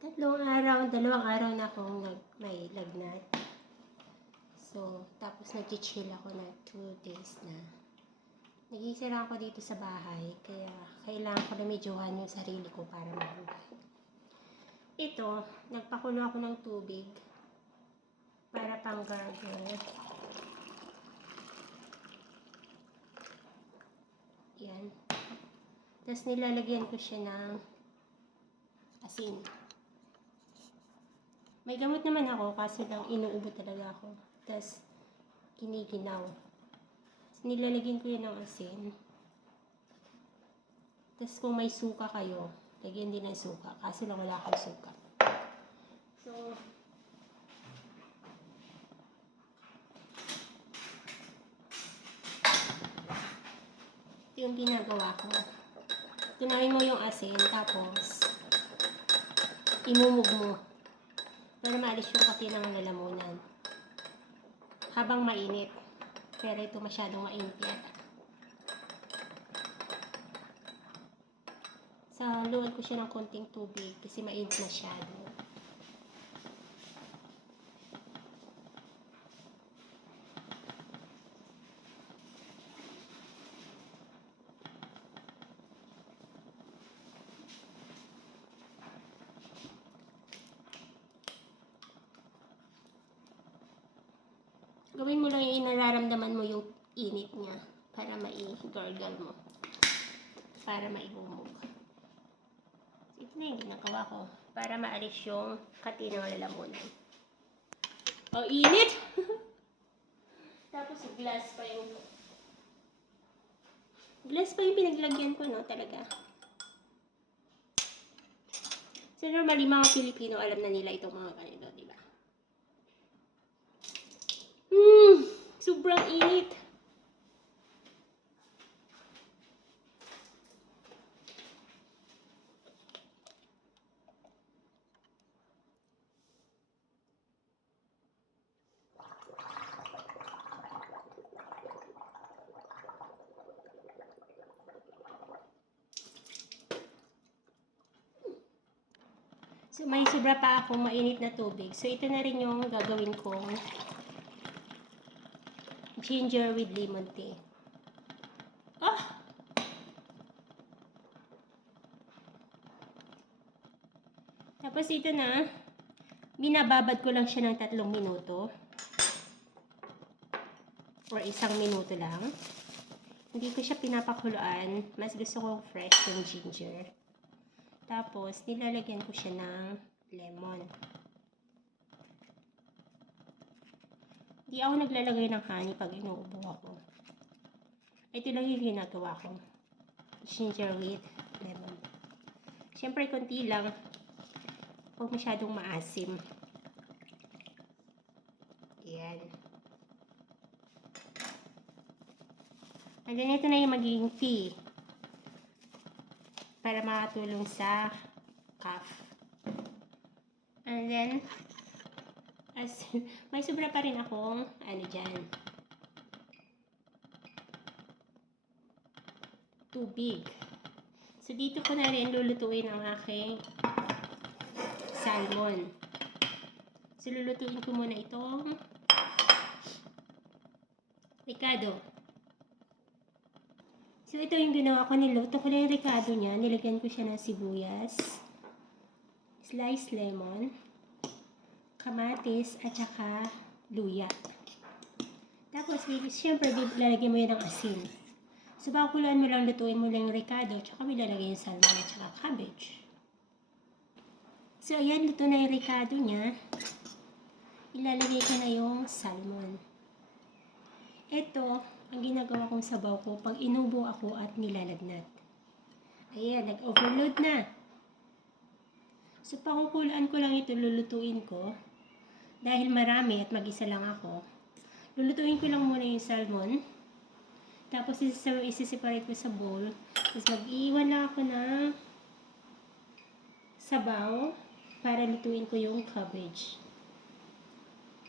Dalawang araw na akong may lagnat. So, tapos nag-chill ako na 2 days na. Nag-iisa lang ako dito sa bahay, kaya kailangan ko na medyohan yung sarili ko para mabuhay. Ito, nagpakulo ako ng tubig para pang gargle. Yan. Tapos nilalagyan ko siya ng asin. May gamot naman ako, kasi lang inuubo talaga ako. Tapos, kiniginaw. Tapos, nilalagyan ko yun ng asin. Tapos, kung may suka kayo, lagyan din ng suka. Kasi lang wala akong suka. So, ito yung ginagawa ko. Tunayin mo yung asin, tapos, imumog mo. Para maalis yung kape ng lalamunan. Habang mainit. Pero ito masyadong mainit yan. Sa luwan ko siya ng konting tubig kasi mainit masyado. Gawin mo lang yung nararamdaman mo yung init niya para mai-gargle mo. Para maibumog. Ito na yung ginagawa ko para maalis yung kati ng lalamunan. Oh, init! Tapos glass pa yung pinaglagyan ko, no? Talaga. So, normally, mga Pilipino, alam na nila itong mga ganito, diba? Sobrang init. So, may sobra pa akong mainit na tubig. So, ito na rin yung gagawin kong ginger with lemon tea. Oh! Tapos ito na, binababad ko lang siya ng 3 minuto. Or 1 minuto lang. Hindi ko siya pinapakuluan. Mas gusto ko fresh yung ginger. Tapos, nilalagyan ko siya ng lemon. Hindi ako naglalagay ng honey pag inuubo ako. Ito lang yung ginagawa ko. Ginger with lemon. Siyempre, konti lang. Huwag masyadong maasim. Ayan. And then, ito na yung magiging tea. Para makatulong sa cough. And then, may sobra pa rin akong, dyan, tubig. So, dito ko na rin lulutuin ang aking salmon. So, lulutuin ko muna itong ricado. So, ito yung ginawa ko. Niluto ko na yung ricado niya. Nilagyan ko siya ng sibuyas, sliced lemon, kamatis, at saka luya. Tapos, siyempre, lalagyan mo yan ng asin. So, bakuluan mo lang, lutuin mo lang yung ricado, at saka lalagyan yung salmon at saka cabbage. So, ayan, luto na yung ricado niya. Ilalagay ko na yung salmon. Ito, ang ginagawa kong sabaw ko pag inubo ako at nilalagnat. Ayan, nag-overload na. So, pakukulaan ko lang ito, lulutuin ko. Dahil marami at mag-isa lang ako, lulutuin ko lang muna yung salmon. Tapos, isi-separate ko sa bowl. Tapos, mag-iwan lang ako ng sabaw para lutuin ko yung cabbage.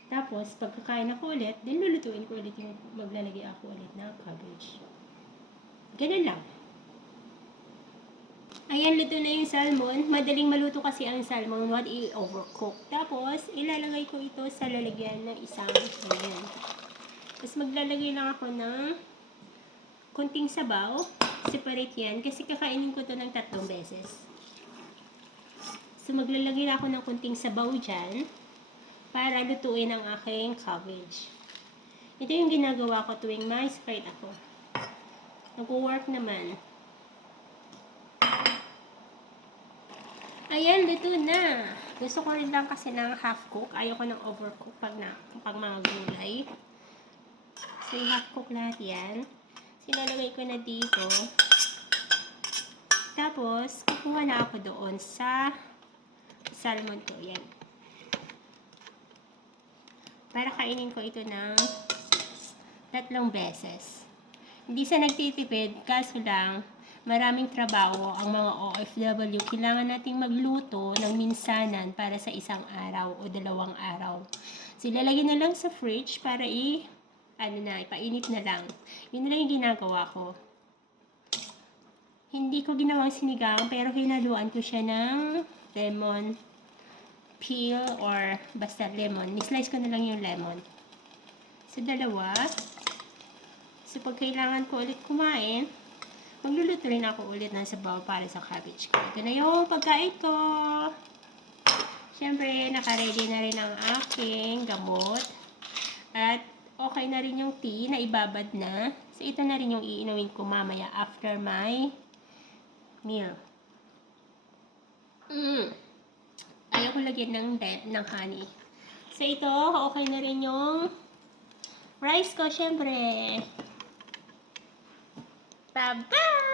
Tapos, pagkakain ako ulit, then lulutuin ko ulit yung maglalagay ako ulit ng cabbage. Ganun lang. Ayan, luto na yung salmon. Madaling maluto kasi ang salmon, not i-overcook. Tapos, ilalagay ko ito sa lalagyan ng isang ayan. Tapos, maglalagay lang ako ng konting sabaw. Separate yan kasi kakainin ko to ng 3 beses. So, maglalagay lang ako ng konting sabaw dyan para lutuin ang aking cabbage. Ito yung ginagawa ko tuwing may spread ako. Nag-work naman. Ayan, luto na. Gusto ko rin lang kasi ng half cook. Ayoko ng overcook pag mga gulay. So, yung half cook lahat yan. Sinalagay ko na dito. Tapos, kukuha na ako doon sa salmon ko. Yan. Para kainin ko ito ng 3 beses. Hindi sa nagtitipid, kaso lang, maraming trabaho ang mga OFW. Kailangan nating magluto ng minsanan para sa 1 araw o 2 araw. So, ilalagay na lang sa fridge para ipainit na lang. Yun na lang yung ginagawa ko. Hindi ko ginawang sinigang, pero hinaluan ko siya ng lemon peel or basta lemon. Ni-slice ko na lang yung lemon. So, 2. So, pag kailangan ko ulit kumain, magluluto rin ako ulit ng sabaw para sa cabbage ko. Ito na yung pagkain ko. Siyempre, naka-ready na rin ang aking gamot. At okay na rin yung tea na ibabad na. So, ito na rin yung iinumin ko mamaya after my meal. Ayaw ko lagyan ng honey. So, ito, okay na rin yung rice ko, syempre. Bye-bye!